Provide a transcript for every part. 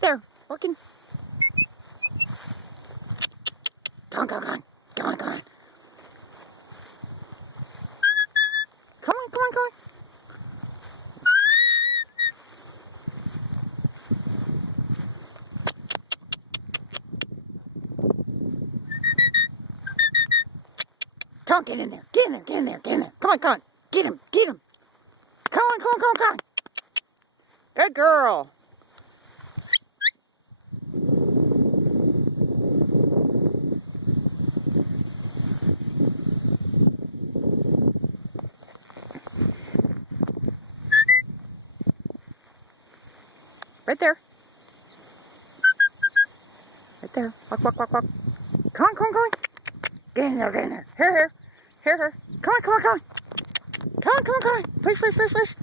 Right there. Walking. Come on, come on. Come on, come on. Come on, come on, come on. Come on, get in there. Get in there, get in there, get in there. Come on, come on. Get him, get him. Come on, come on, come on, come on. Good girl. Right there. Right there. Walk, walk, walk, walk. Come on, come on, come on. Get in there, get in there. Here, here. Here, here. Come on, come on, come on. Come on, come on, come on. Push, push, push, push.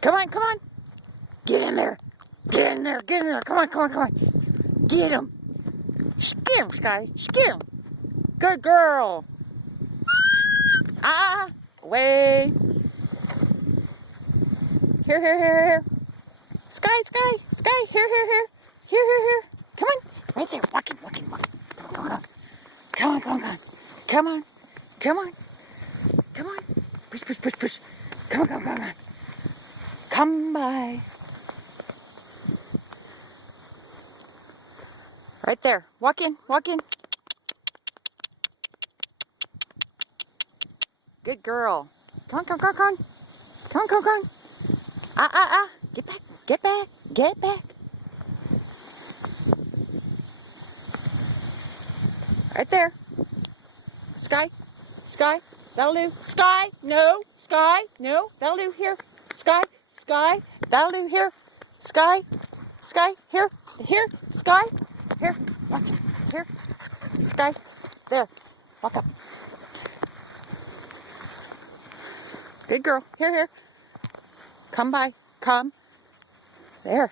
Come on, come on. Get in there. Get in there, get in there. Come on, come on, come on. Get him. Get him, Sky. Get him. Good girl. Away. Here, here, here, here. Sky, Sky, Sky. Here, here, here. Here, here, here. Come on. Right there. Walking, walking, walking. Come on, come on, come on, come on. Come on. Come on. Come on. Push, push, push, push. Come on, come on, come on. Come by. Right there. Walk in, walk in. Good girl. Come on, come on, come on, come on. Come on, come on, come on. Get back, get back, get back. Right there. Sky, Sky, that'll do. Sky, no, Sky, no, that'll do. Here, Sky, Sky, that'll do. Here, Sky, Sky, here, here, Sky, here, watch, here, Sky, there, walk up. Good girl, here, here, come by, come, there.